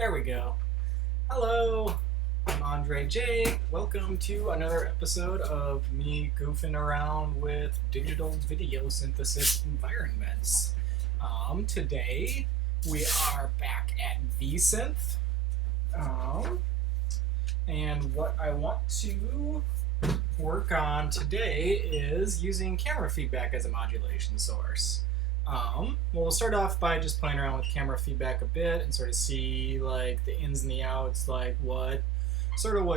There we go. Hello, I'm Andre J. Welcome to another episode of me goofing around with digital video synthesis environments. Today we are back at vsynth. And what I want to work on today is using camera feedback as a modulation source. Well, we'll start off by just playing around with camera feedback a bit and sort of see like the ins and the outs, like what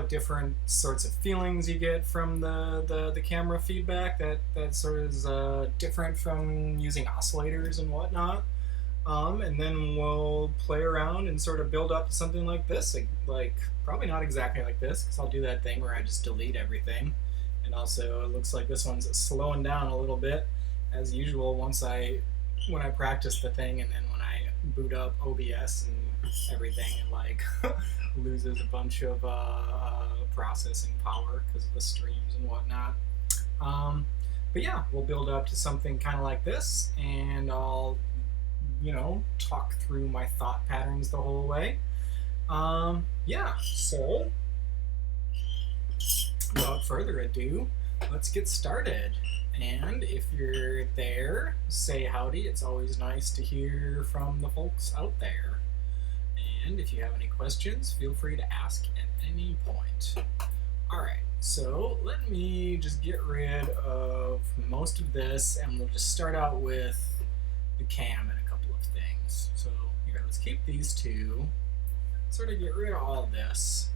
different sorts of feelings you get from the camera feedback that sort of is different from using oscillators and whatnot. And then we'll play around and sort of build up to something like this, like probably not exactly like this, because I'll do that thing where I just delete everything. And also it looks like this one's slowing down a little bit, as usual, when I practice the thing, and then when I boot up OBS and everything, it like loses a bunch of processing power because of the streams and whatnot. But yeah, we'll build up to something kind of like this, and I'll talk through my thought patterns the whole way. Yeah, so without further ado, let's get started. And if you're there, say howdy. It's always nice to hear from the folks out there. And if you have any questions, feel free to ask at any point. Alright, so let me just get rid of most of this, and we'll just start out with the cam and a couple of things. So here, let's keep these two. Sort of get rid of all this.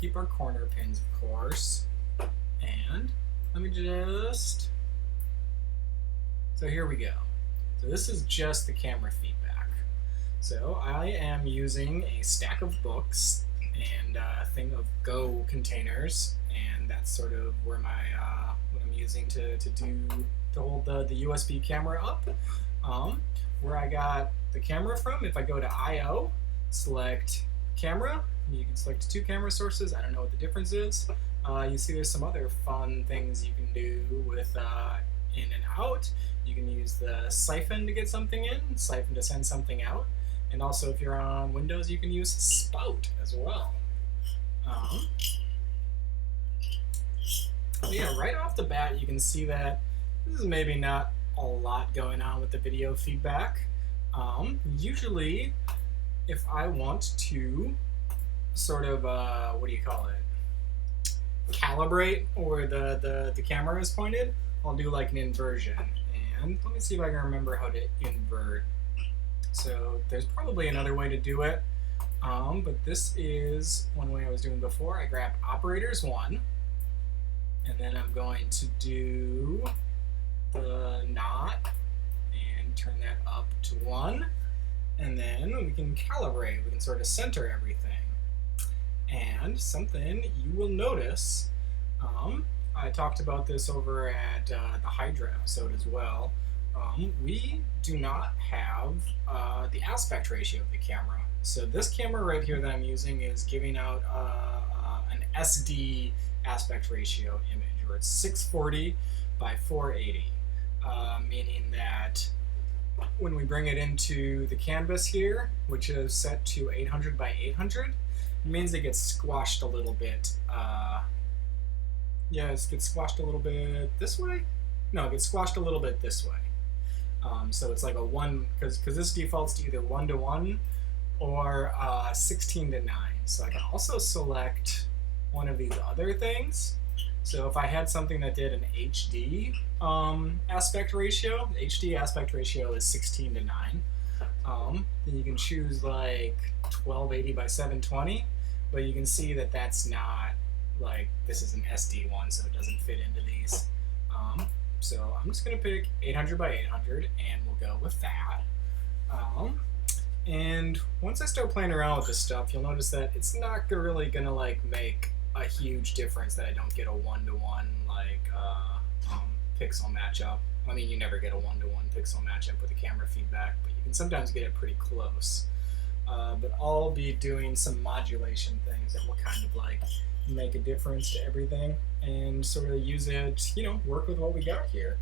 Keep our corner pins, of course. And let me just, so here we go. So this is just the camera feedback. So I am using a stack of books and a thing of Go containers, and that's sort of where my what I'm using to hold the USB camera up. Where I got the camera from, if I go to I/O, select camera, you can select two camera sources. I don't know what the difference is. You see there's some other fun things you can do with in and out. You can use the siphon to get something in, siphon to send something out, and also if you're on Windows you can use spout as well. Yeah, right off the bat you can see that this is maybe not a lot going on with the video feedback. Usually if I want to sort of, what do you call it? Calibrate where the camera is pointed, I'll do like an inversion. And let me see if I can remember how to invert. So there's probably another way to do it, but this is one way I was doing before. I grab operators 1, and then I'm going to do the knot and turn that up to 1, and then we can calibrate. We can sort of center everything. And something you will notice, I talked about this over at the Hydra episode as well, we do not have the aspect ratio of the camera. So this camera right here that I'm using is giving out an SD aspect ratio image, where it's 640 by 480, meaning that when we bring it into the canvas here, which is set to 800 by 800, it means it gets squashed a little bit. Yeah, it gets squashed a little bit this way? No, it gets squashed a little bit this way. So it's like a 1, because this defaults to either 1 to 1 or 16 to 9. So I can also select one of these other things. So if I had something that did an HD aspect ratio, the HD aspect ratio is 16 to 9. Then you can choose like 1280 by 720, but you can see that that's not, like, this is an SD one, so it doesn't fit into these. So I'm just going to pick 800 by 800, and we'll go with that. And once I start playing around with this stuff, you'll notice that it's not really going to like make a huge difference that I don't get a 1-to-1 like pixel matchup. I mean, you never get a 1-to-1 pixel matchup with the camera feedback, but you can sometimes get it pretty close. But I'll be doing some modulation things that will kind of like make a difference to everything and sort of use it, work with what we got here.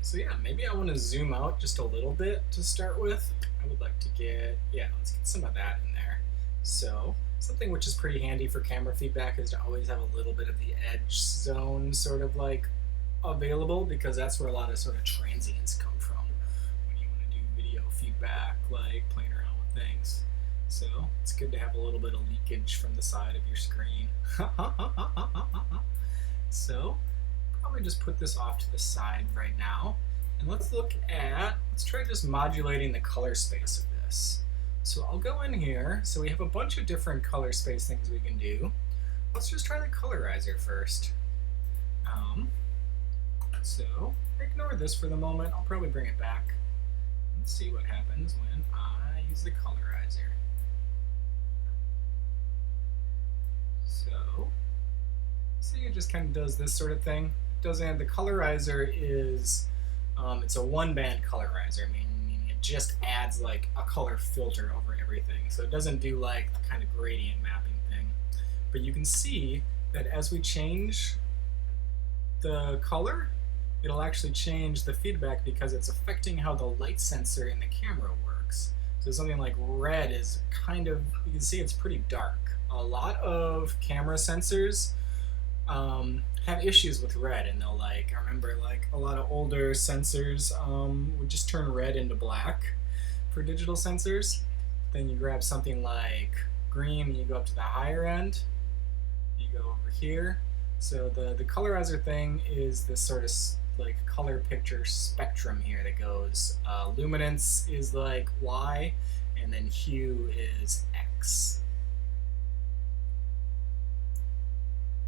So yeah, maybe I want to zoom out just a little bit to start with. I would like to get, yeah, let's get some of that in there. So something which is pretty handy for camera feedback is to always have a little bit of the edge zone sort of like available, because that's where a lot of sort of transients come from when you want to do video feedback, like playing around with things. So it's good to have a little bit of leakage from the side of your screen. So probably just put this off to the side right now. And let's try just modulating the color space of this. So I'll go in here. So we have a bunch of different color space things we can do. Let's just try the colorizer first. So ignore this for the moment. I'll probably bring it back. Let's see what happens when I use the colorizer. So see, it just kind of does this sort of thing. The colorizer is it's a one-band colorizer, meaning it just adds like a color filter over everything. So it doesn't do like the kind of gradient mapping thing. But you can see that as we change the color, it'll actually change the feedback because it's affecting how the light sensor in the camera works. So something like red is kind of, you can see it's pretty dark. A lot of camera sensors have issues with red, and they'll like, I remember like a lot of older sensors would just turn red into black for digital sensors. Then you grab something like green and you go up to the higher end, you go over here. So the colorizer thing is this sort of like color picture spectrum here that goes luminance is like Y, and then hue is X.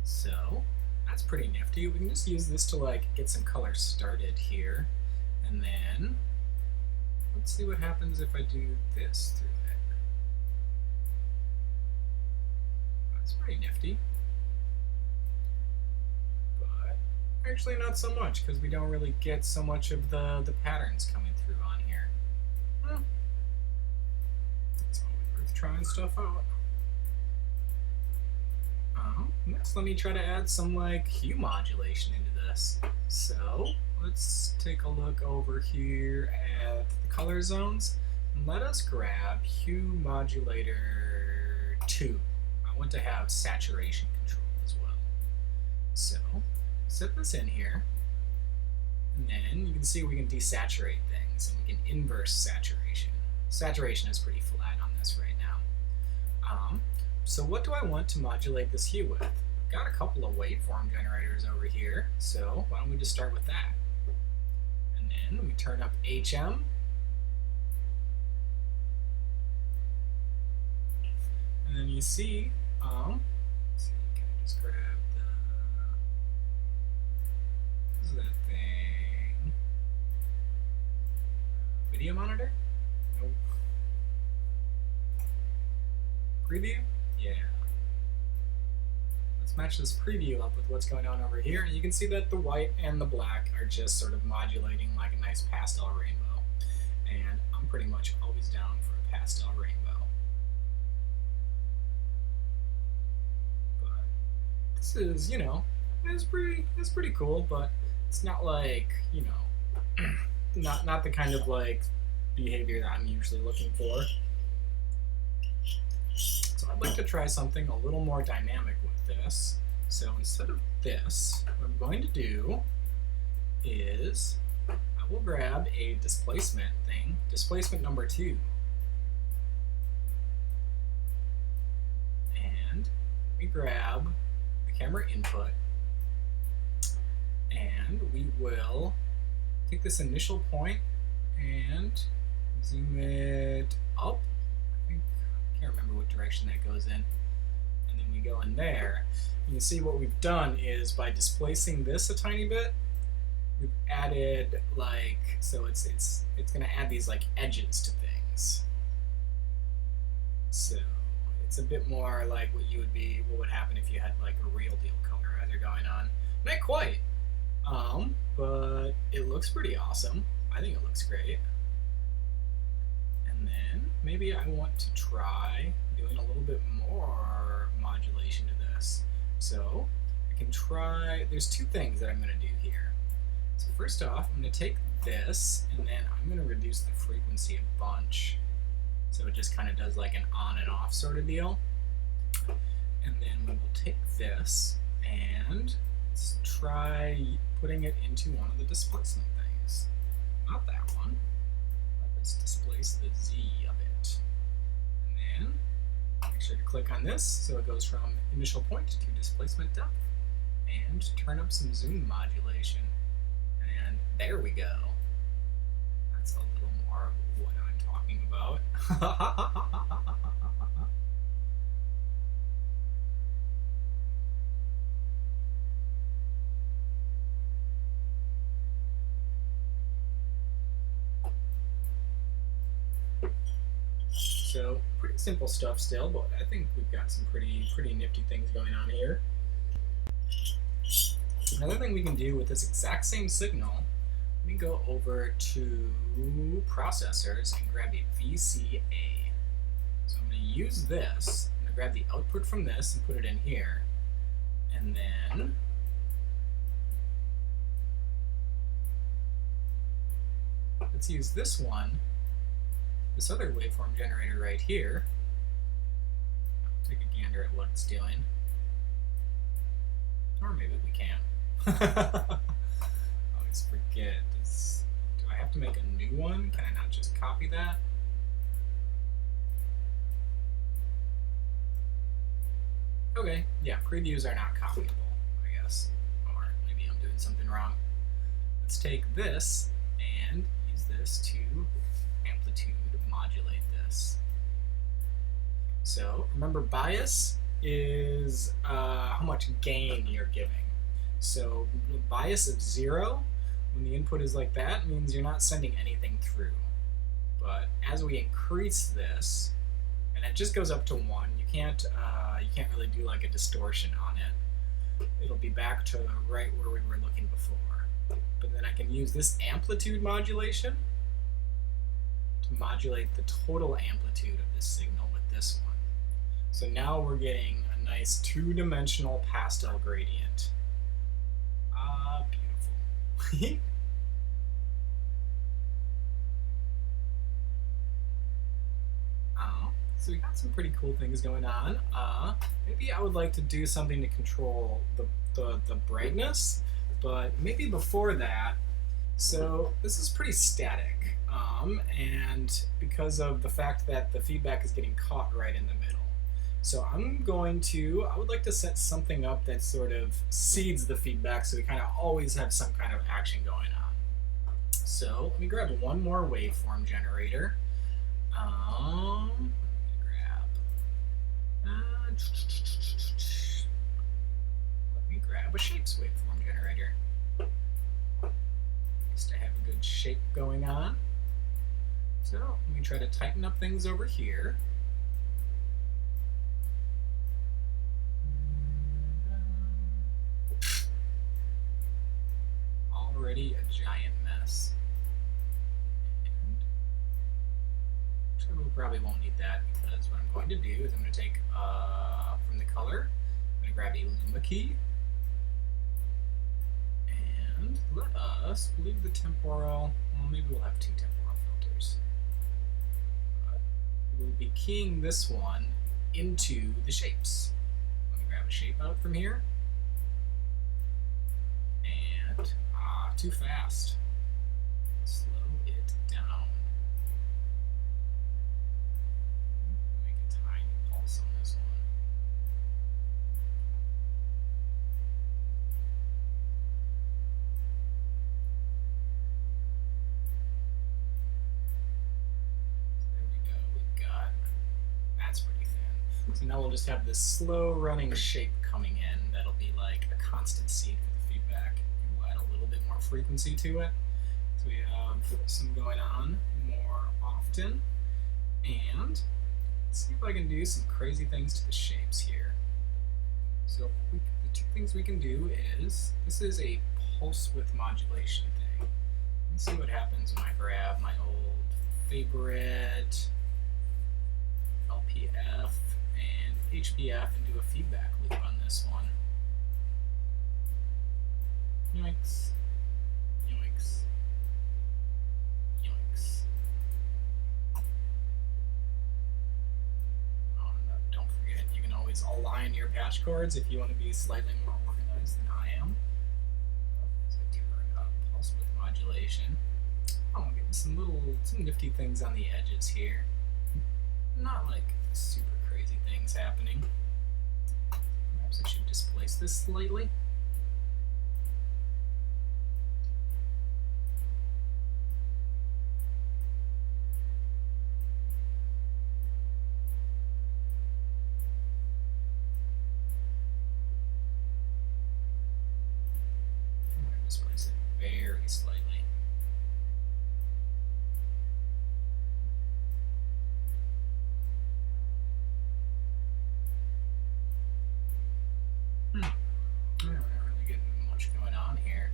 So that's pretty nifty. We can just use this to like get some color started here, and then let's see what happens if I do this through it. That's pretty nifty. But actually not so much, because we don't really get so much of the patterns coming through on here. It's always worth trying stuff out. Next, let me try to add some like hue modulation into this. So let's take a look over here at the color zones. And let us grab hue modulator 2. I want to have saturation control as well. So set this in here, and then you can see we can desaturate things, and we can inverse saturation. Saturation is pretty flat on this right now. So what do I want to modulate this hue with? I've got a couple of waveform generators over here, so why don't we just start with that? And then we turn up HM. And then you see, let's see, can I just grab what is that thing? Video monitor? Nope. Preview? Yeah. Let's match this preview up with what's going on over here, and you can see that the white and the black are just sort of modulating like a nice pastel rainbow. And I'm pretty much always down for a pastel rainbow. But this is, you know, it's pretty cool, but it's not like, you know, not the kind of like behavior that I'm usually looking for. So I'd like to try something a little more dynamic with this. So instead of this, what I'm going to do is I will grab a displacement thing, displacement number 2. And we grab the camera input, and we will take this initial point and zoom it up. I can't remember what direction that goes in. And then we go in there. You can see what we've done is by displacing this a tiny bit, we've added like, so it's going to add these like edges to things. So it's a bit more like what would happen if you had like a real deal colorizer going on. Not quite, but it looks pretty awesome. I think it looks great. And then maybe I want to try doing a little bit more modulation to this. So I can try, there's 2 things that I'm going to do here. So first off, I'm going to take this, and then I'm going to reduce the frequency a bunch. it just kind of does like an on and off sort of deal. And then we will take this and let's try putting it into one of the displacement things. Not that one. Let's displace the Z of it. And then make sure to click on this so it goes from initial point to displacement depth. And turn up some zoom modulation. And there we go. That's a little more of what I'm talking about. So pretty simple stuff still, but I think we've got some pretty nifty things going on here. Another thing we can do with this exact same signal, let me go over to processors and grab a VCA. So I'm going to use this. I'm going to grab the output from this and put it in here. And then let's use this one, this other waveform generator right here. Take a gander at what it's doing. Or maybe we can. I always forget. Do I have to make a new one? Can I not just copy that? Okay, yeah, previews are not copyable, I guess. Or maybe I'm doing something wrong. Let's take this and use this to amplitude modulate this. So remember, bias is how much gain you're giving. So bias of 0, when the input is like that, means you're not sending anything through. But as we increase this, and it just goes up to 1, you can't really do like a distortion on it. It'll be back to right where we were looking before. But then I can use this amplitude modulation to modulate the total amplitude of this signal with this one. So now we're getting a nice two-dimensional pastel gradient. Beautiful. So we got some pretty cool things going on. Maybe I would like to do something to control the brightness, but maybe before that. So this is pretty static, and because of the fact that the feedback is getting caught right in the middle. So I would like to set something up that sort of seeds the feedback so we kind of always have some kind of action going on. So let me grab one more waveform generator. Let me grab a shapes waveform generator. Just to have a good shape going on. So let me try to tighten up things over here. Already a giant mess. And we probably won't need that because what I'm going to do is I'm going to take from the color, I'm going to grab a Luma key, and let us leave the temporal. Well, maybe we'll have 2 temporal filters. We'll be keying this one into the shapes. Let me grab a shape out from here. And, too fast. Slow it down. Make a tiny pulse on this one. So there we go. We've got, that's pretty thin. So now we'll just have this slow running shape coming in that'll be like a constant seed for the feedback. We'll add a little bit more frequency to it. So we have some going on more often. And let's see if I can do some crazy things to the shapes here. So the 2 things we can do is, this is a pulse width modulation thing. Let's see what happens when I grab my old favorite LPF and HPF and do a feedback loop on this one. Yoinks. align your patch cords if you want to be slightly more organized than I am. As I turn up pulse width modulation, I'm getting some nifty things on the edges here. Not like super crazy things happening. Perhaps I should displace this slightly. Displace it very slightly. I'm not really getting much going on here.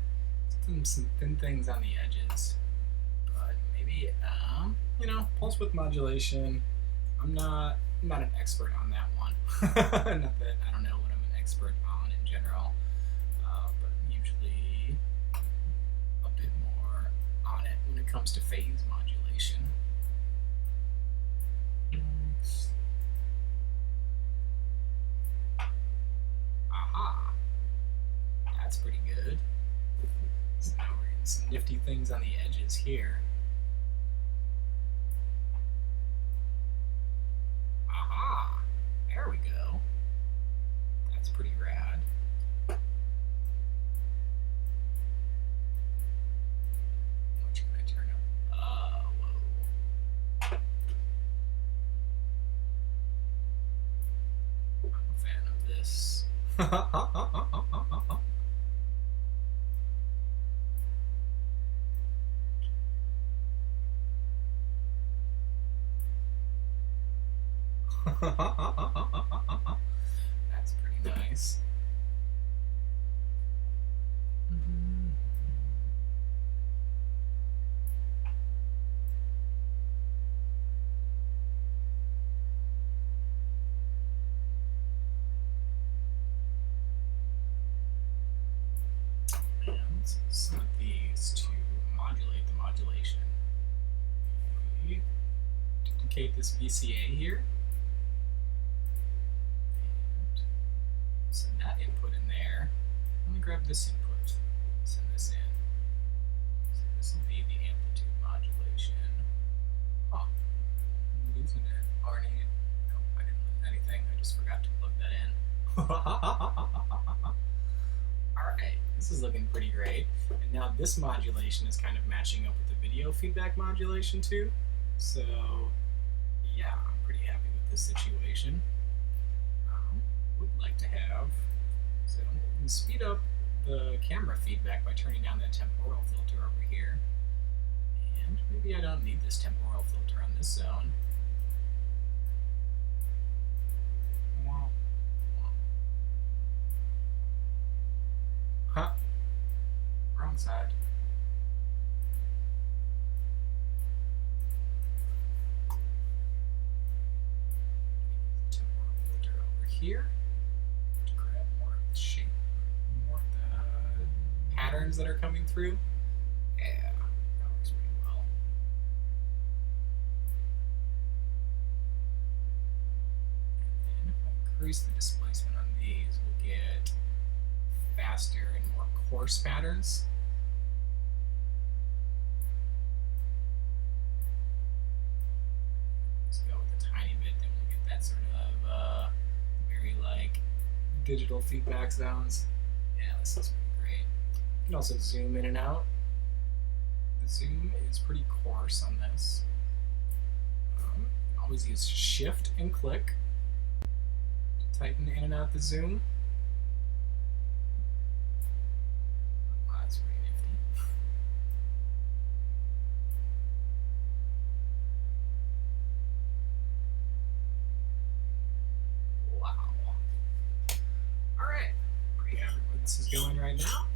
Some thin things on the edges, but maybe you know, pulse width modulation. I'm not an expert on that one. Not that I don't know what I'm an expert on in general. But usually a bit more on it when it comes to phase modulation. Aha! That's pretty good. So now we're getting some nifty things on the edges here. Aha! There we go. That's pretty rad. Which can I turn up? Oh, whoa. I'm a fan of this. That's pretty nice. And set these to modulate the modulation. We duplicate this VCA here. And send that input in there. Let me grab this input. Send this in. So this will be the amplitude modulation. Oh, I'm losing it. RNA. Nope, I didn't lose anything. I just forgot to plug that in. Alright, this is looking pretty great. And now this modulation is kind of matching up with the video feedback modulation too. So yeah, I'm pretty happy with this situation. Would like to have, so we can speed up the camera feedback by turning down that temporal filter over here. And maybe I don't need this temporal filter on this zone. Huh. Wrong side. Temporal filter over here to grab more of the shape, more of the patterns that are coming through. Yeah, that works pretty well. And then if I increase the displacement on these, we'll get faster and more coarse patterns. Let's go with a tiny bit, then we'll get that sort of very like digital feedback zones. Yeah, this is pretty great. You can also zoom in and out. The zoom is pretty coarse on this. Always use Shift and click to tighten in and out the zoom. This is going right now.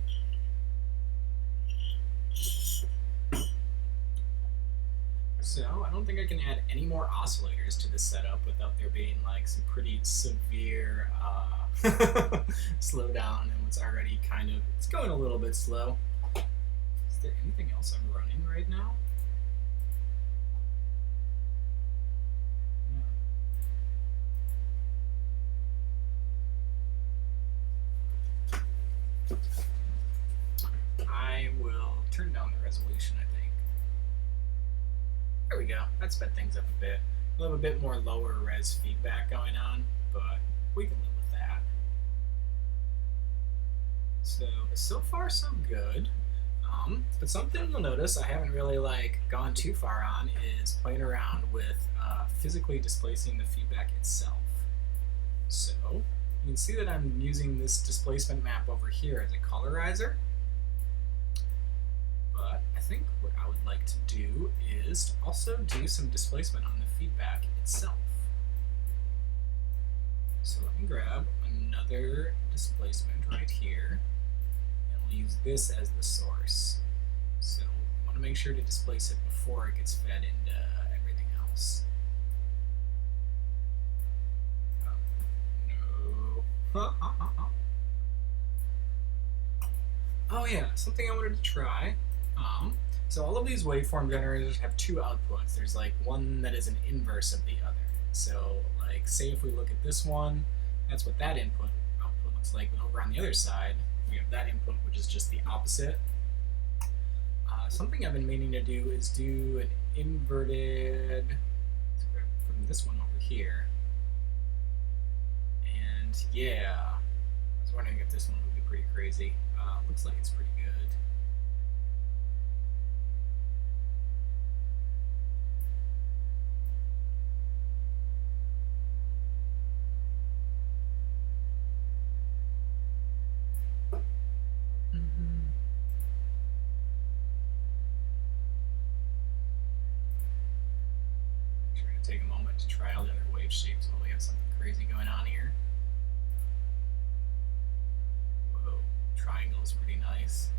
So I don't think I can add any more oscillators to this setup without there being like some pretty severe slowdown and what's already kind of, it's going a little bit slow. Is there anything else I'm running right now? we go. That sped things up a bit. We'll have a bit more lower res feedback going on, but we can live with that. So far so good. But something you'll notice I haven't really gone too far on is playing around with physically displacing the feedback itself. So you can see that I'm using this displacement map over here as a colorizer. But I think what I would like to do is to also do some displacement on the feedback itself. So let me grab another displacement right here, and we'll use this as the source. So we want to make sure to displace it before it gets fed into everything else. Oh, no. Oh yeah, something I wanted to try. So all of these waveform generators have two outputs. There's one that is an inverse of the other. So say if we look at this one, that's what that output looks like. But over on the other side, we have that input, which is just the opposite. Something I've been meaning to do is do an inverted, from this one over here. And yeah, I was wondering if this one would be pretty crazy. Looks like it's pretty good. We're going to take a moment to try all the other wave shapes while we have something crazy going on here. Whoa, triangle is pretty nice.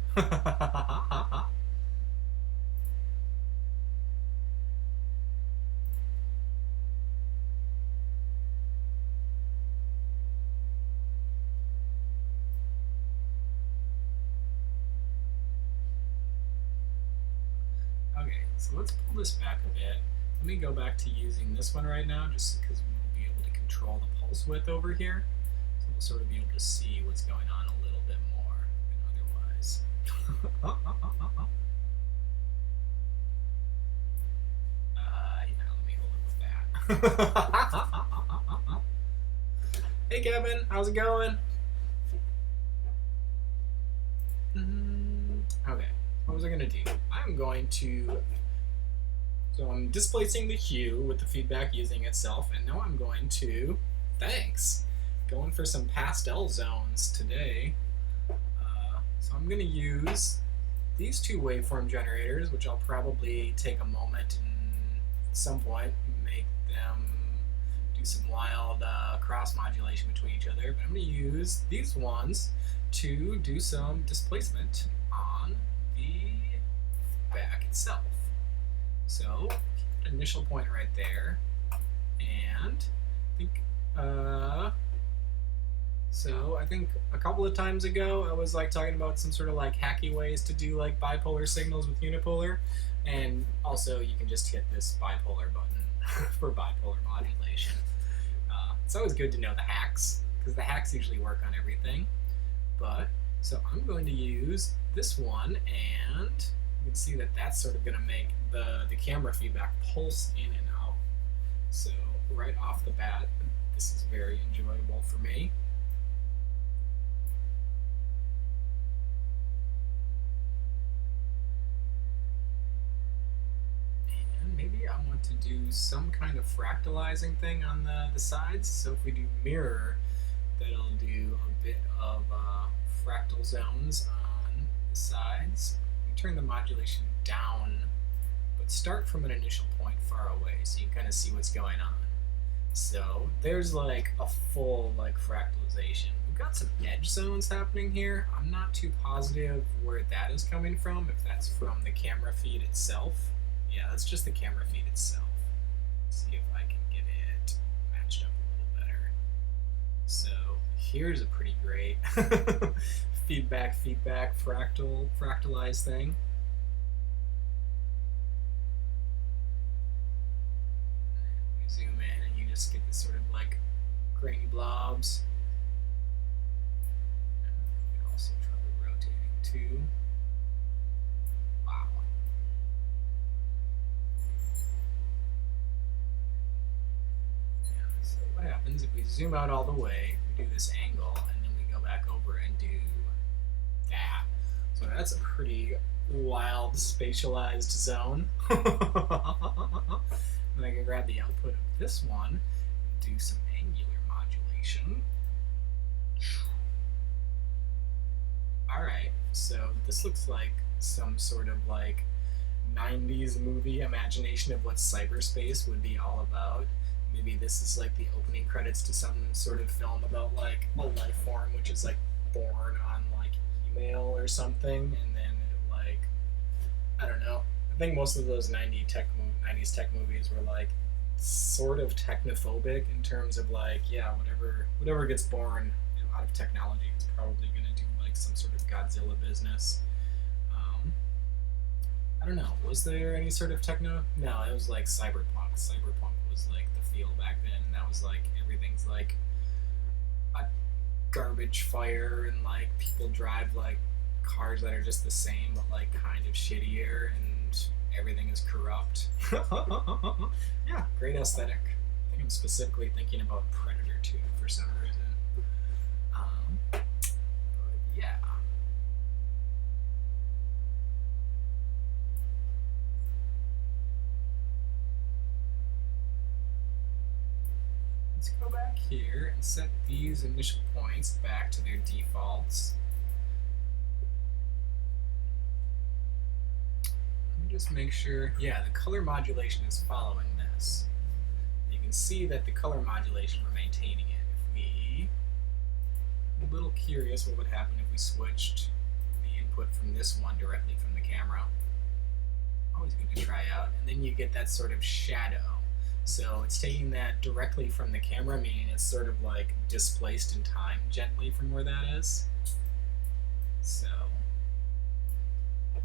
Okay, so let's pull this back a bit. Let me go back to using this one right now, just because we will be able to control the pulse width over here. So we'll sort of be able to see what's going on a little bit more than otherwise. Yeah, let me hold it with that. Hey Kevin, how's it going? Okay, what was I going to do? I'm going to, so I'm displacing the hue with the feedback using itself, and now I'm going to, thanks, going for some pastel zones today. So I'm going to use these two waveform generators, which I'll probably take a moment and at some point make them do some wild cross modulation between each other, but I'm going to use these ones to do some displacement on the back itself. So keep an initial point right there, and I think a couple of times ago I was talking about some sort of hacky ways to do bipolar signals with unipolar, and also you can just hit this bipolar button for bipolar modulation. It's always good to know the hacks, because the hacks usually work on everything. But so I'm going to use this one, and you can see that that's sort of going to make the camera feedback pulse in and out. So right off the bat, this is very enjoyable for me. And maybe I want to do some kind of fractalizing thing on the sides. So if we do mirror, that'll do a bit of fractal zones on the sides. We turn the modulation down, but start from an initial point far away so you can kind of see what's going on. So there's a full fractalization. We've got some edge zones happening here. I'm not too positive where that is coming from, if that's from the camera feed itself. Yeah, that's just the camera feed itself. Let's see if I can get it matched up a little better. So here's a pretty great feedback fractalized thing. You zoom in and you just get this sort of grainy blobs. You can also try rotating too. Wow. happens if we zoom out all the way, we do this angle, and then we go back over and do that. So that's a pretty wild spatialized zone. And I can grab the output of this one and do some angular modulation. Alright, so this looks like some sort of like 90s movie imagination of what cyberspace would be all about. Maybe this is like the opening credits to some sort of film about like a life form which is like born on like email or something, and then it, like, I don't know. I think most of those 90s tech movies were like sort of technophobic in terms of like, yeah, whatever gets born, you know, out of technology is probably going to do like some sort of Godzilla business. I don't know. Was there any sort of techno? No, it was like cyberpunk. Cyberpunk was like the feel back then, and that was like everything's like a garbage fire, and like people drive like cars that are just the same but like kind of shittier, and everything is corrupt. Yeah, great aesthetic. I think I'm specifically thinking about Predator 2 for some reason. But yeah. Let's go back here and set these initial points back to their defaults. Let me just make sure, yeah, the color modulation is following this. You can see that the color modulation, we're maintaining it. If we, I'm a little curious what would happen if we switched the input from this one directly from the camera. Always good to try out. And then you get that sort of shadow. So it's taking that directly from the camera, meaning it's sort of like displaced in time gently from where that is. So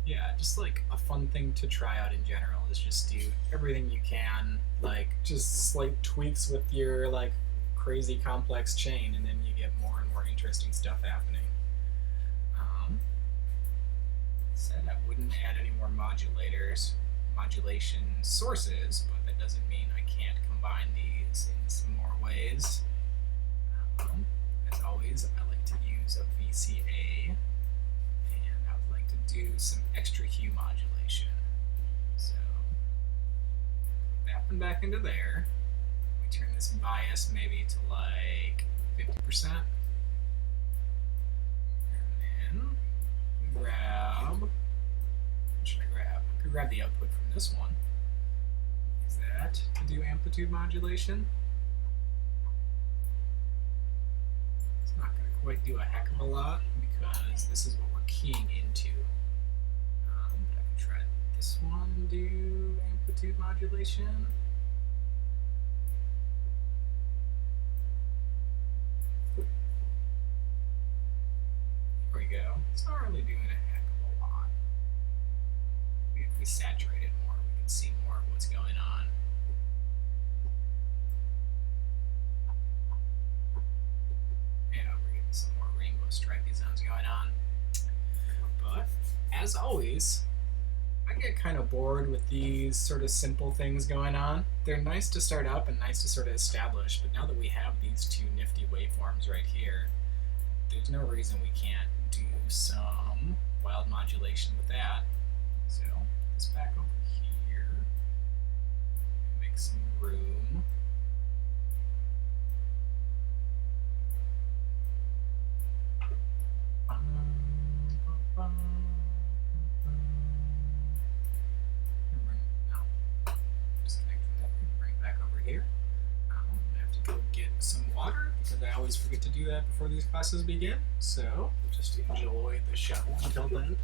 yeah, just like a fun thing to try out in general is just do everything you can, like just slight tweaks with your like crazy complex chain, and then you get more and more interesting stuff happening. Said I wouldn't add any more modulation sources, but that doesn't mean I can't combine these in some more ways. As always, I like to use a VCA, and I would like to do some extra hue modulation. So put that one back into there. We turn this bias maybe to like 50%. And then we grab, what should I grab? I could grab the output from this one. Use that to do amplitude modulation. It's not going to quite do a heck of a lot because this is what we're keying into. But I can try this one and do amplitude modulation. There we go. It's not really doing a heck of a lot. Maybe if we saturate it more, we can see more of what's going on. Yeah, we're getting some more rainbow stripy zones going on. But as always, I get kind of bored with these sort of simple things going on. They're nice to start up and nice to sort of establish, but now that we have these two nifty waveforms right here, there's no reason we can't do some wild modulation with that. So let's back over here, make some room. Bring it back over here. I'm gonna have to go get some water because I always forget to do that before these classes begin. So we'll just enjoy the show until then.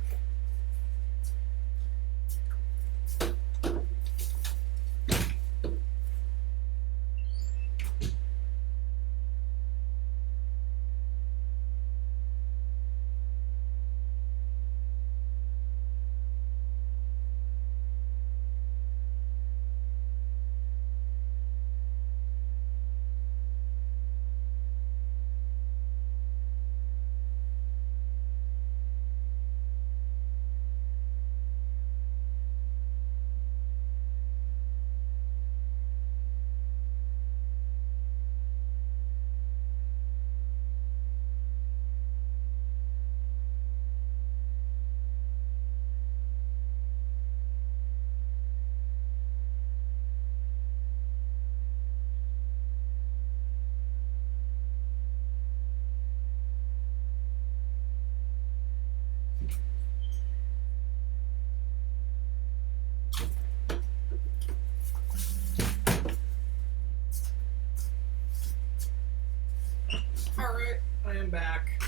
am back.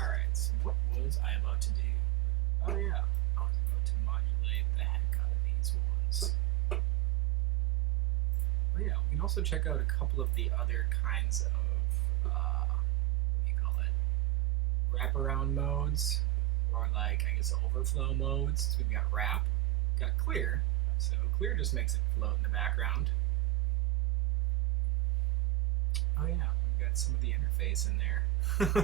Alright, so what was I about to do? Oh yeah, I was about to modulate the heck out of these ones. Oh yeah, we can also check out a couple of the other kinds of, what do you call it, wraparound modes, or like, I guess, overflow modes. So we've got wrap, got clear, so clear just makes it float in the background. Oh yeah, we've got some of the interface in there. If I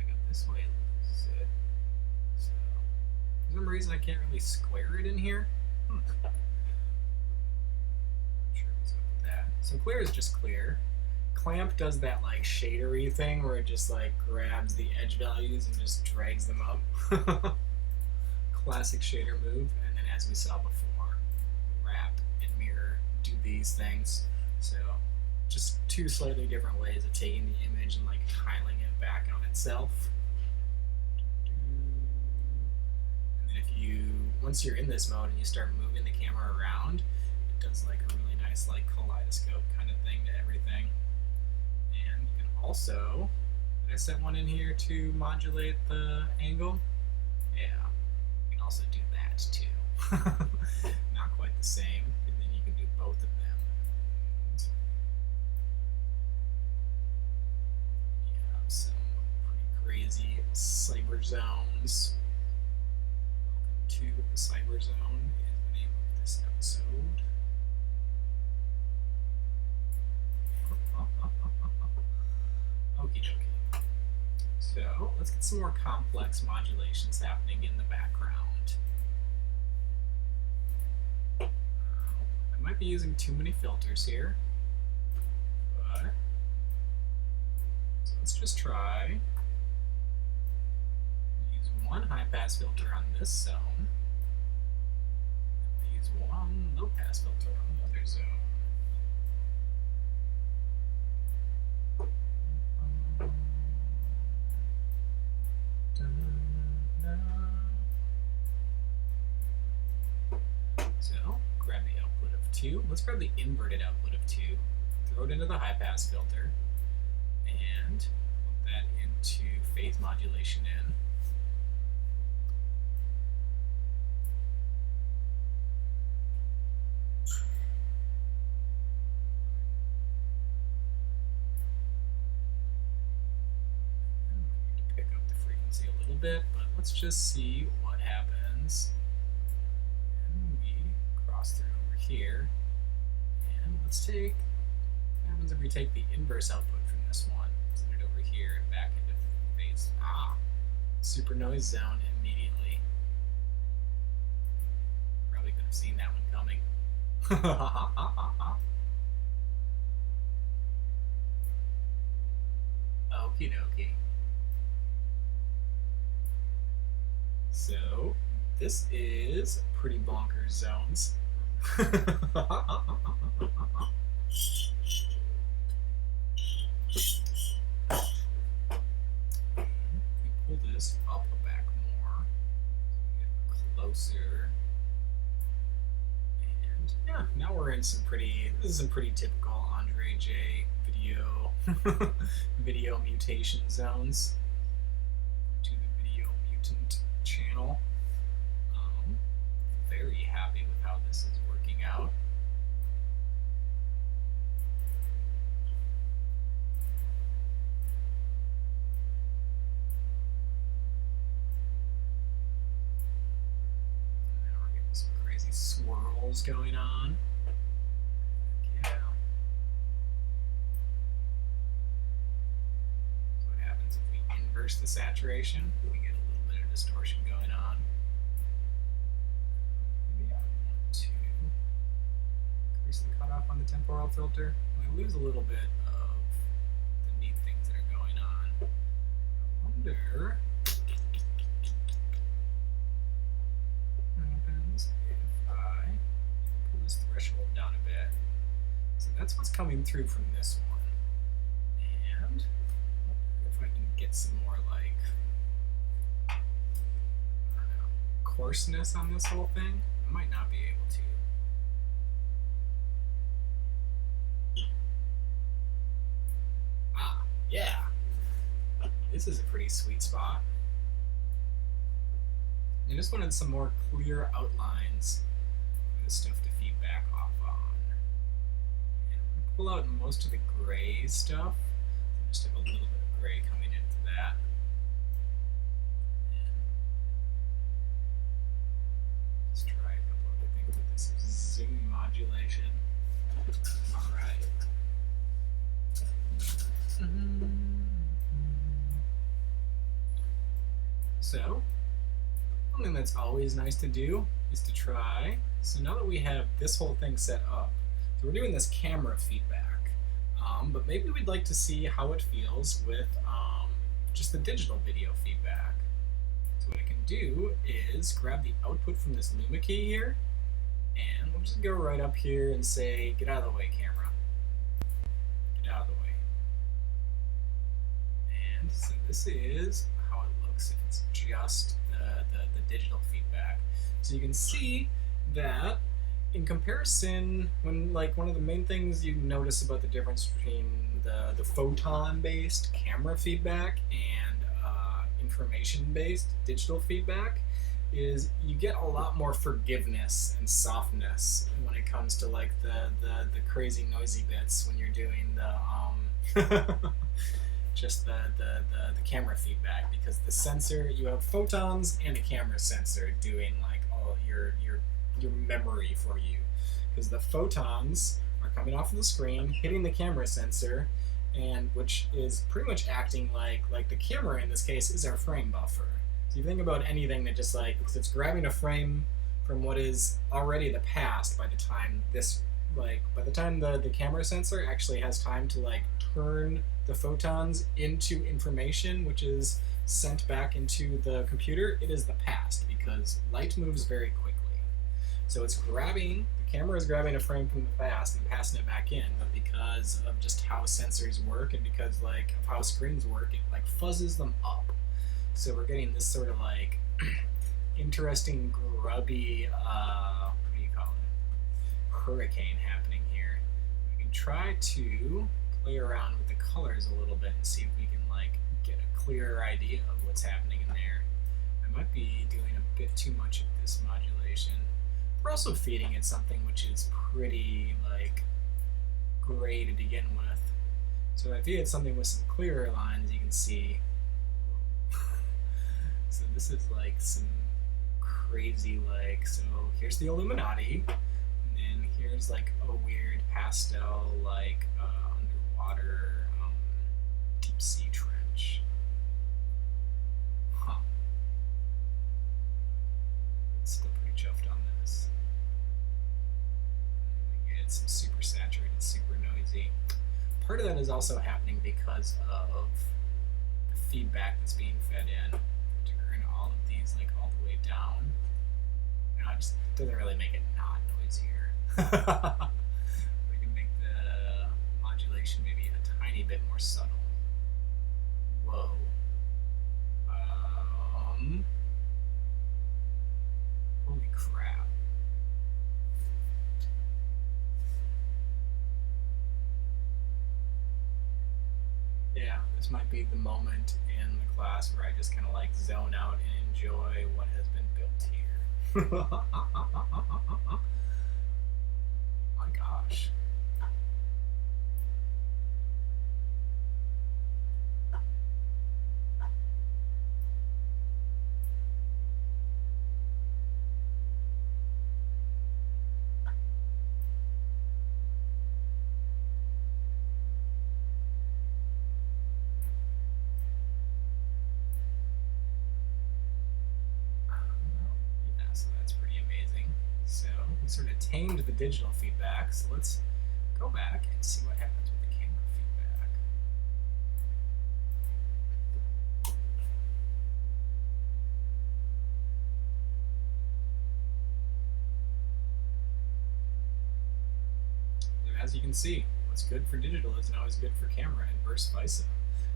go this way, lose it. So, for some reason I can't really square it in here. Not sure what's up with that. So clear is just clear. Clamp does that like shadery thing where it just like grabs the edge values and just drags them up. Classic shader move. And then as we saw before, wrap and mirror do these things. So just two slightly different ways of taking the image and like tiling it back on itself. And then if you, once you're in this mode and you start moving the camera around, it does like a really nice like kaleidoscope kind of thing to everything. And you can also, did I set one in here to modulate the angle? Yeah, you can also do that too. Not quite the same, but then you can do both of them. You have some pretty crazy cyber zones. Welcome to the Cyber Zone is the name of this episode. Okie dokie. So let's get some more complex modulations happening in the background. I might be using too many filters here, but so let's just try. Use one high pass filter on this zone. Use one low pass filter on the other zone. So grab the output of 2. Let's grab the inverted output of 2, throw it into the high pass filter, and put that into phase modulation in. Pick up the frequency a little bit, but let's just see what happens. And we cross through over here, and let's take, what happens if we take the inverse output from this one, send it over here and back into phase, super noise zone immediately. Probably could have seen that one coming. Okie dokie. So this is pretty bonkers zones. We pull this up a back more, so we get closer, and yeah, now we're in some pretty. This is some pretty typical Andre J video mutation zones. To the video mutant channel. Very happy with how this is working out. Now we're getting some crazy swirls going on. Yeah. So what happens if we inverse the saturation? We get a little bit of distortion going on. Maybe I want to increase the cutoff on the temporal filter. I lose a little bit of the neat things that are going on. I wonder what happens if I pull this threshold down a bit. So that's what's coming through from this one. And if I can get some more like, I don't know, coarseness on this whole thing, I might not be able to. Yeah, this is a pretty sweet spot. I just wanted some more clear outlines for this stuff to feedback off on. And pull out most of the gray stuff. So just have a little bit of gray coming into that. And just try a couple other things with this zoom modulation. All right. So, something that's always nice to do is to try. So now that we have this whole thing set up, so we're doing this camera feedback, but maybe we'd like to see how it feels with just the digital video feedback. So what I can do is grab the output from this Luma key here, and we'll just go right up here and say, get out of the way, camera. Get out of the way. And so this is how it looks if it's just the digital feedback. So you can see that in comparison, when like one of the main things you notice about the difference between the photon-based camera feedback and information-based digital feedback is you get a lot more forgiveness and softness when it comes to like the crazy noisy bits when you're doing the just the camera feedback, because the sensor, you have photons and a camera sensor doing like all your memory for you, because the photons are coming off of the screen, hitting the camera sensor, and which is pretty much acting like the camera in this case is our frame buffer. So you think about anything that just like, because it's grabbing a frame from what is already the past by the time the camera sensor actually has time to like turn the photons into information, which is sent back into the computer, it is the past, because light moves very quickly. So it's grabbing, the camera is grabbing a frame from the past and passing it back in, but because of just how sensors work and because like of how screens work, it like fuzzes them up. So we're getting this sort of like interesting grubby, what do you call it, hurricane happening here. We can try to play around with the colors a little bit and see if we can like get a clearer idea of what's happening in there. I might be doing a bit too much of this modulation. We're also feeding it something which is pretty like gray to begin with. So if I feed it something with some clearer lines, you can see. So this is like some crazy like, so here's the Illuminati, and then here's like a weird pastel like underwater deep sea trench. Huh. Still pretty chuffed on this. We get some super saturated, super noisy. Part of that is also happening because of the feedback that's being fed in. Turn all of these like all the way down. You know, it just doesn't really make it not noisier. We can make the modulation maybe a tiny bit more subtle. Whoa. Holy crap. Yeah, this might be the moment in the class where I just kind of like zone out and enjoy what has been built here. My gosh. Sort of tamed the digital feedback, so let's go back and see what happens with the camera feedback. And as you can see, what's good for digital isn't always good for camera, and vice versa.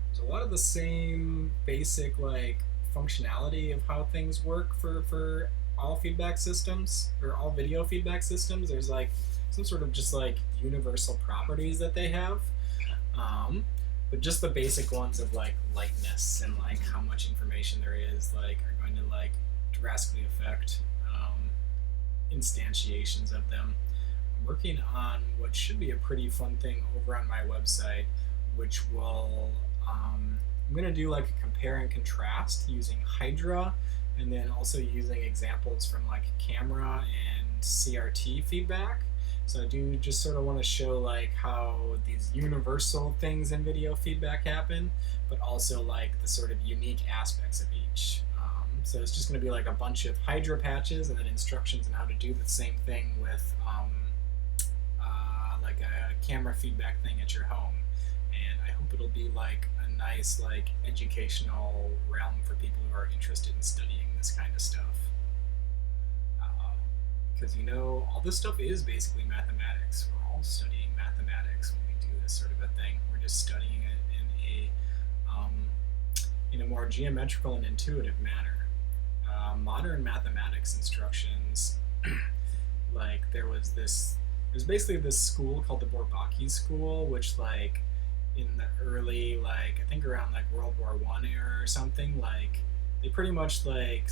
There's a lot of the same basic like functionality of how things work for all feedback systems, or all video feedback systems. There's like some sort of just like universal properties that they have. but just the basic ones of like lightness and like how much information there is like are going to like drastically affect instantiations of them. I'm working on what should be a pretty fun thing over on my website, which will I'm going to do like a compare and contrast using Hydra, and then also using examples from like camera and CRT feedback. So I do just sort of want to show like how these universal things in video feedback happen, but also like the sort of unique aspects of each. So it's just going to be like a bunch of Hydra patches and then instructions on how to do the same thing with like a camera feedback thing at your home. And I hope it'll be like a nice like educational realm for people who are interested in studying this kind of stuff. Because you know, all this stuff is basically mathematics. We're all studying mathematics when we do this sort of a thing. We're just studying it in a more geometrical and intuitive manner. Modern mathematics instructions, like there's basically this school called the Bourbaki school, which like in the early like I think around like World War I era or something, like they pretty much like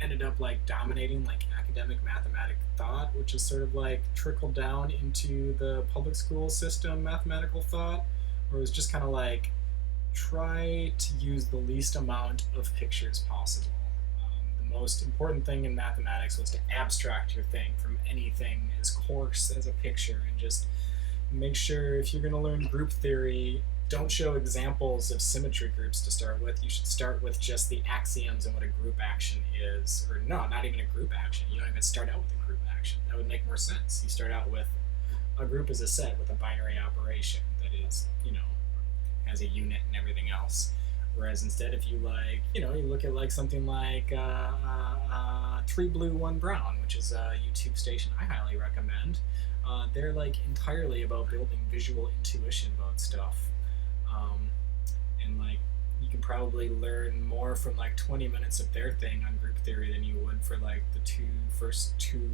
ended up like dominating like academic mathematic thought, which is sort of like trickled down into the public school system mathematical thought, where it was just kind of like try to use the least amount of pictures possible. The most important thing in mathematics was to abstract your thing from anything as coarse as a picture, and just make sure if you're going to learn group theory, don't show examples of symmetry groups to start with. You should start with just the axioms and what a group action is. Or no, not even a group action. You don't even start out with a group action. That would make more sense. You start out with a group as a set with a binary operation that is, you know, has a unit and everything else. Whereas instead, if you like, you know, you look at like something like 3 Blue 1 Brown, which is a YouTube station I highly recommend. They're like entirely about building visual intuition about stuff. And like you can probably learn more from like 20 minutes of their thing on group theory than you would for like the first two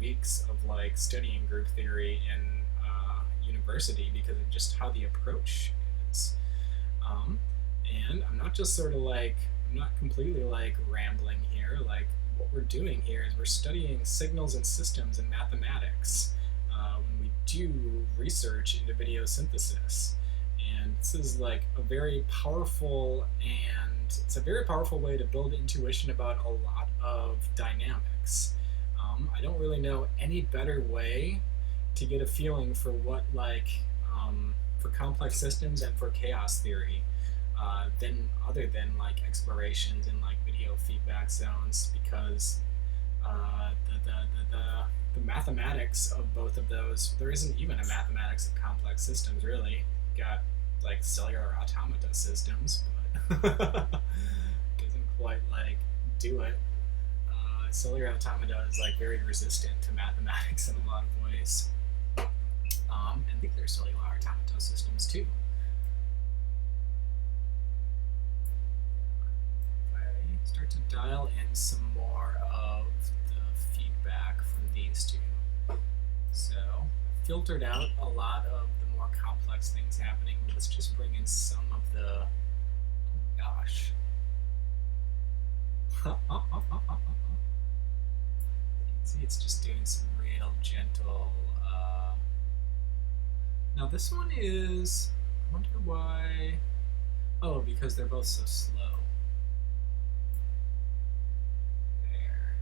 weeks of like studying group theory in university, because of just how the approach is. And I'm not just sort of like, I'm not completely like rambling here. Like what we're doing here is we're studying signals and systems in mathematics when we do research into video synthesis. And this is like a very powerful, and it's a very powerful way to build intuition about a lot of dynamics. I don't really know any better way to get a feeling for what like for complex systems and for chaos theory than other than like explorations in like video feedback zones, because the mathematics of both of those, there isn't even a mathematics of complex systems really. You've got like cellular automata systems, but doesn't quite like do it. Cellular automata is like very resistant to mathematics in a lot of ways. And these are cellular automata systems too. If I start to dial in some more of the feedback from these two. So I filtered out a lot of the more complex things happening. Let's just bring in some of the, oh gosh. See, it's just doing some real gentle, now this one is, I wonder why, oh, because they're both so slow. There.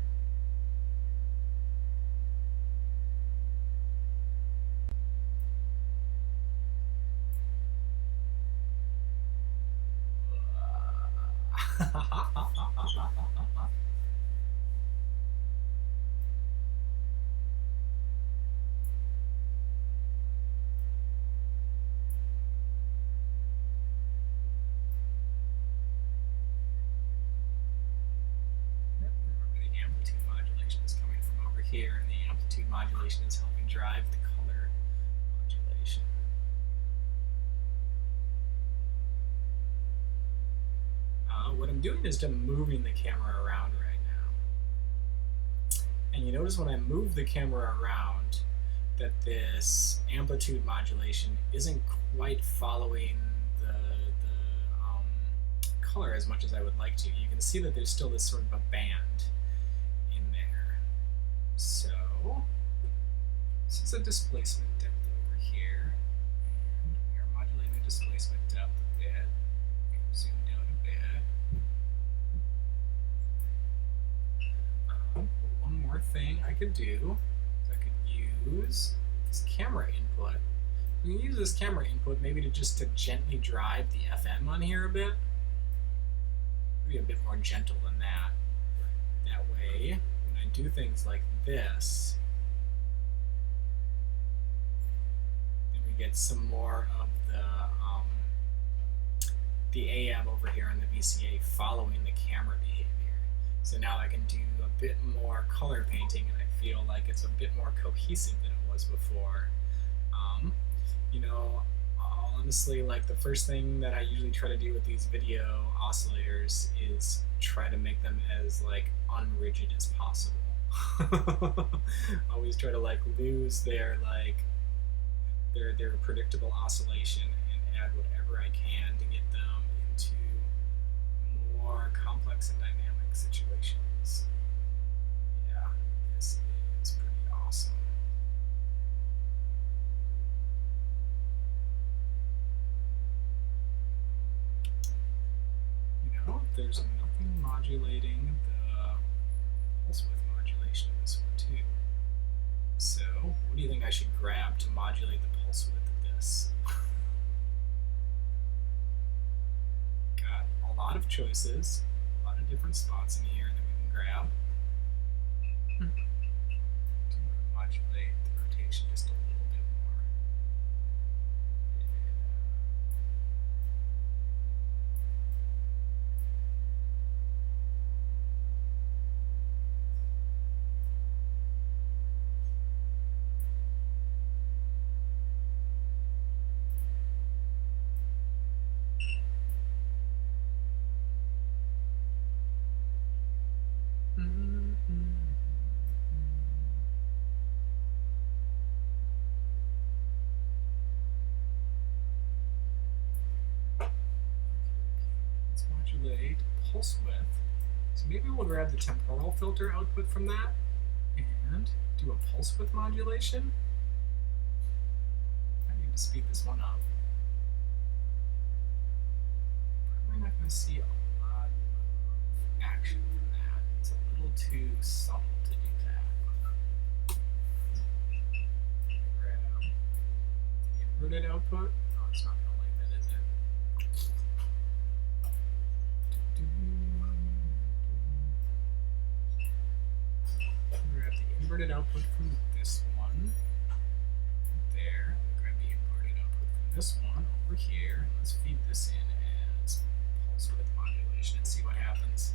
Here, and the amplitude modulation is helping drive the color modulation. What I'm doing is I'm moving the camera around right now. And you notice when I move the camera around, that this amplitude modulation isn't quite following the color as much as I would like to. You can see that there's still this sort of a band in there. So this is a displacement depth over here, and we are modulating the displacement depth a bit. We've zoomed out a bit. One more thing I could do is I could use this camera input. We can use this camera input maybe to just gently drive the FM on here a bit. Maybe a bit more gentle than that. That way, when I do things like this, then we get some more of the AM over here on the VCA following the camera behavior. So now I can do a bit more color painting, and I feel like it's a bit more cohesive than it was before. You know, honestly, like the first thing that I usually try to do with these video oscillators is try to make them as like unrigid as possible. Always try to like lose their predictable oscillation and add whatever I can to get them into more complex and dynamic situations. Yeah, this is pretty awesome. You know, there's nothing modulating the pulse width modulation in this one too. So, what do you think I should grab to modulate the pulse width of this? Got a lot of choices, a lot of different spots in here that we can grab. To modulate the rotation just a little bit more. Let's modulate pulse width. So maybe we'll grab the temporal filter output from that and do a pulse width modulation. I need to speed this one up. Probably not going to see a lot of action from that. It's a little too subtle to do that. Grab the inverted output. Oh, it's not going to like that, is it? Grab the inverted output from this one. There. Grab the inverted output from this one over here. And let's feed this in as pulse width modulation and see what happens.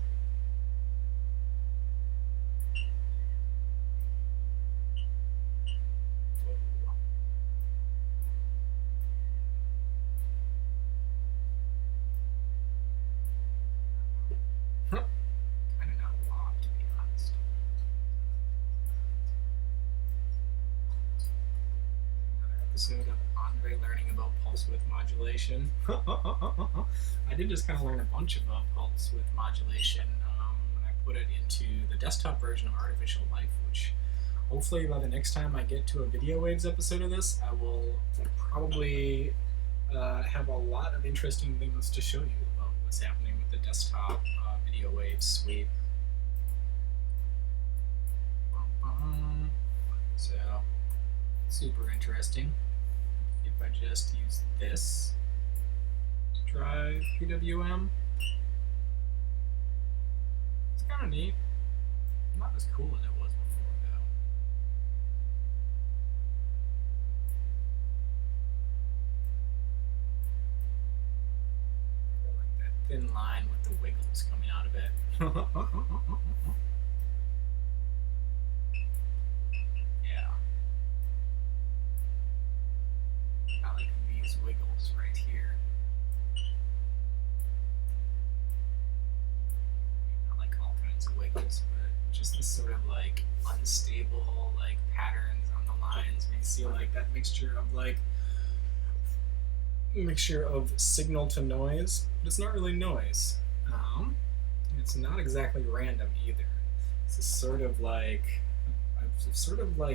Kind of not a lot, to be honest. Another episode of Andre learning about pulse width modulation. I did just kind of learn a bunch about pulse width modulation when I put it into the desktop version of Artificial Life, which hopefully by the next time I get to a Video Waves episode of this, I will probably have a lot of interesting things to show you about what's happening with the desktop Video Waves suite. So, super interesting. If I just use this to drive PWM, it's kind of neat. Not as cool as it was before, though. I like that thin line with the wiggles coming out of it. Yeah. I like these wiggles right here. I like all kinds of wiggles, but just this sort of like unstable like patterns on the lines. We see like that mixture of signal to noise, but it's not really noise. It's not exactly random either. It's just sort of like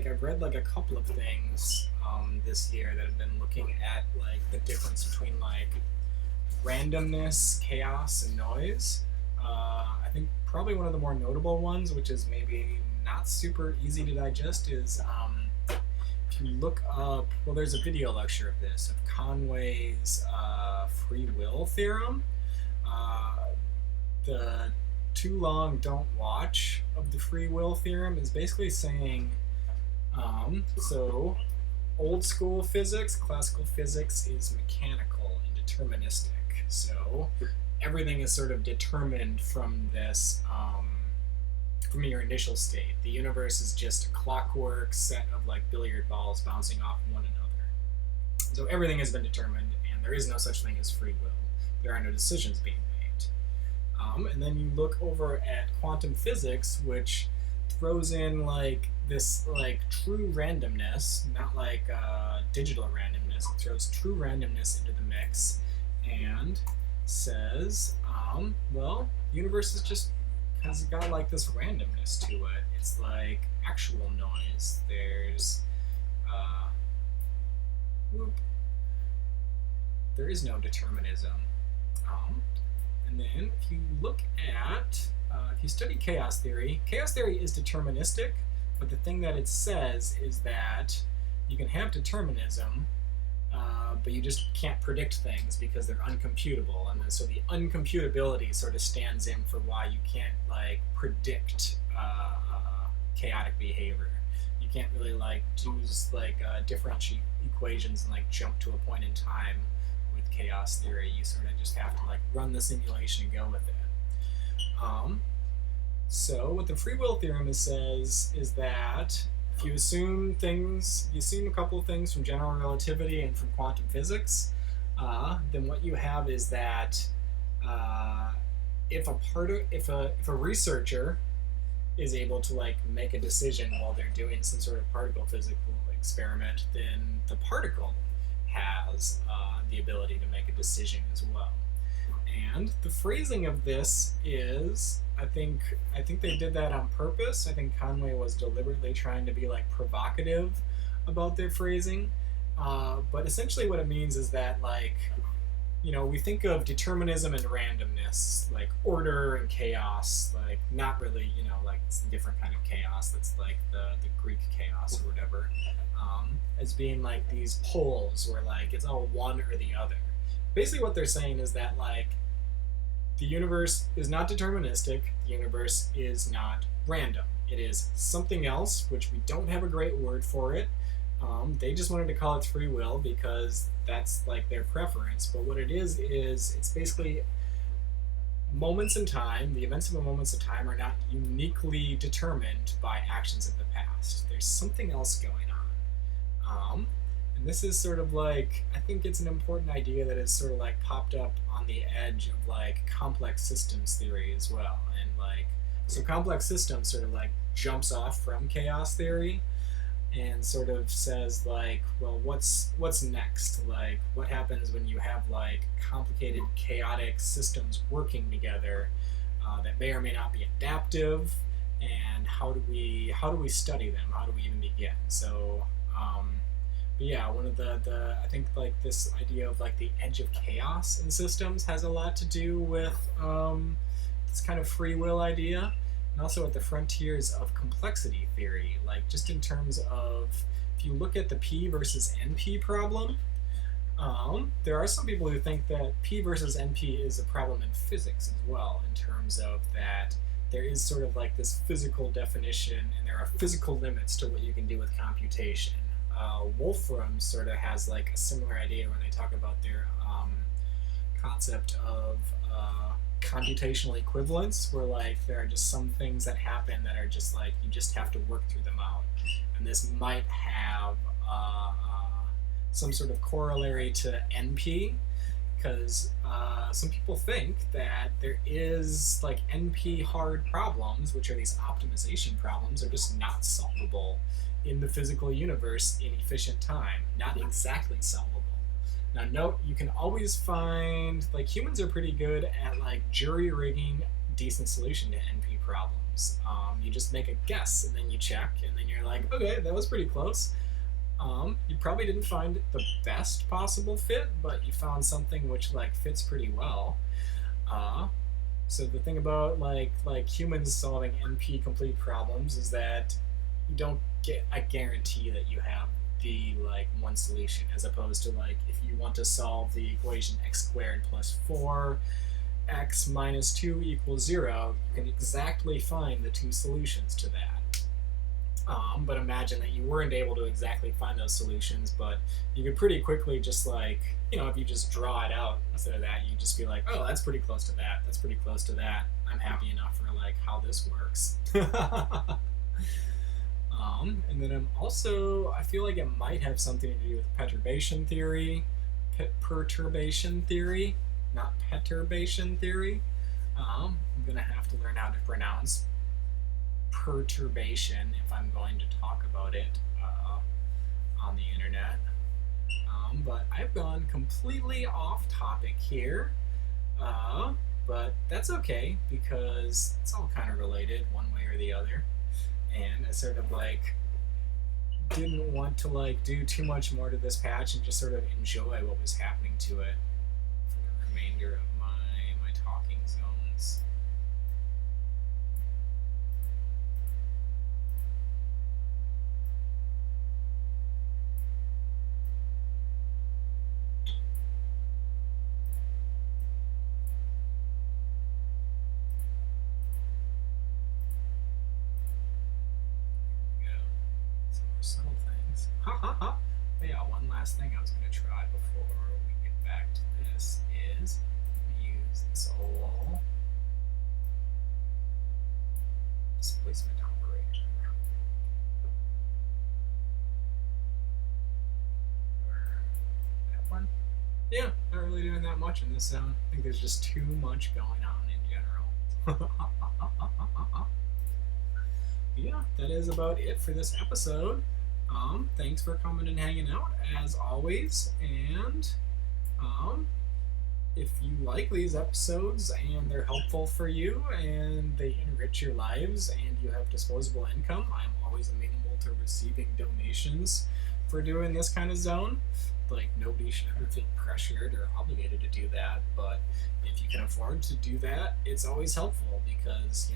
I've read like a couple of things this year that have been looking at like the difference between like randomness, chaos, and noise. I think probably one of the more notable ones, which is maybe not super easy to digest, is if you look up, well, there's a video lecture of this, of Conway's free will theorem. The too long don't watch of the free will theorem is basically saying, so old school physics, classical physics, is mechanical and deterministic. So everything is sort of determined from this, from your initial state. The universe is just a clockwork set of like billiard balls bouncing off one another. So everything has been determined, and there is no such thing as free will. There are no decisions being made. And then you look over at quantum physics, which throws in like this like true randomness, not like digital randomness. It throws true randomness into the mix and says, well, the universe has got like this randomness to it. It's like actual noise. There's there is no determinism. And then if you look at, if you study chaos theory is deterministic, but the thing that it says is that you can have determinism, but you just can't predict things because they're uncomputable, and so the uncomputability sort of stands in for why you can't like predict chaotic behavior. You can't really like use like differential equations and like jump to a point in time with chaos theory. You sort of just have to like run the simulation and go with it. So what the free will theorem says is that if you assume a couple of things from general relativity and from quantum physics, then what you have is that if a researcher is able to like make a decision while they're doing some sort of particle physical experiment, then the particle has the ability to make a decision as well. And the phrasing of this is, I think they did that on purpose. I think Conway was deliberately trying to be like provocative about their phrasing. But essentially what it means is that like, you know, we think of determinism and randomness, like order and chaos, like not really, you know, like it's a different kind of chaos. That's like the Greek chaos or whatever, as being like these poles where like it's all one or the other. Basically what they're saying is that like the universe is not deterministic, the universe is not random. It is something else, which we don't have a great word for it. They just wanted to call it free will because that's like their preference. But what it is it's basically moments in time. The events of the moments in time are not uniquely determined by actions of the past. There's something else going on. And this is sort of like, I think it's an important idea that has sort of like popped up on the edge of like complex systems theory as well. And like, so complex systems sort of like jumps off from chaos theory and sort of says like, well, what's next? Like, what happens when you have like complicated, chaotic systems working together that may or may not be adaptive? And how do we study them? How do we even begin? So, but yeah, one of the I think like this idea of like the edge of chaos in systems has a lot to do with this kind of free will idea. And also at the frontiers of complexity theory, like just in terms of, if you look at the P versus NP problem, there are some people who think that P versus NP is a problem in physics as well, in terms of that there is sort of like this physical definition and there are physical limits to what you can do with computation. Wolfram sort of has like a similar idea when they talk about their concept of computational equivalence, where like there are just some things that happen that are just like you just have to work through them out, and this might have some sort of corollary to NP, because some people think that there is like NP hard problems, which are these optimization problems, are just not solvable in the physical universe in efficient time, not exactly solvable. Now note, you can always find, like, humans are pretty good at like jury rigging decent solution to NP problems. You just make a guess and then you check and then you're like, okay, that was pretty close. You probably didn't find the best possible fit, but you found something which like fits pretty well. So the thing about like humans solving NP complete problems is that you don't get a guarantee that you have the like one solution, as opposed to like if you want to solve the equation x squared plus 4x minus 2 equals 0, you can exactly find the two solutions to that. But imagine that you weren't able to exactly find those solutions, but you could pretty quickly just like, if you just draw it out instead of that, you'd just be like, oh, that's pretty close to that. That's pretty close to that. I'm happy enough for like how this works. And then I feel like it might have something to do with perturbation theory, not perturbation theory. I'm gonna have to learn how to pronounce perturbation if I'm going to talk about it on the internet. But I've gone completely off topic here, but that's okay because it's all kind of related one way or the other, and I sort of like didn't want to like do too much more to this patch and just sort of enjoy what was happening to it for the remainder of my talking zones. Subtle things. But yeah, one last thing I was going to try before we get back to this is use this whole displacement operator. That one? Yeah, not really doing that much in this zone. I think there's just too much going on in general. Yeah, that is about it for this episode. Thanks for coming and hanging out as always, and if you like these episodes and they're helpful for you and they enrich your lives and you have disposable income, I'm always amenable to receiving donations for doing this kind of zone. Like, nobody should ever feel pressured or obligated to do that, but if you can afford to do that, it's always helpful because,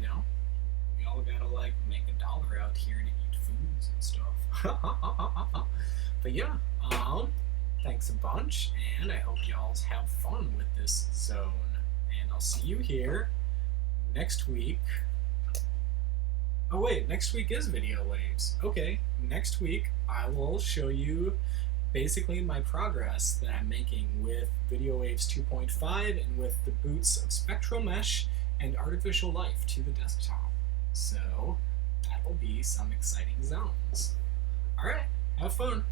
we all gotta like make $1 out here to eat foods and stuff. But yeah, thanks a bunch, and I hope y'all have fun with this zone. And I'll see you here next week. Oh wait, next week is Video Waves. Okay, next week I will show you basically my progress that I'm making with Video Waves 2.5 and with the boots of Spectral Mesh and Artificial Life to the desktop. So that will be some exciting zones. Alright, have fun.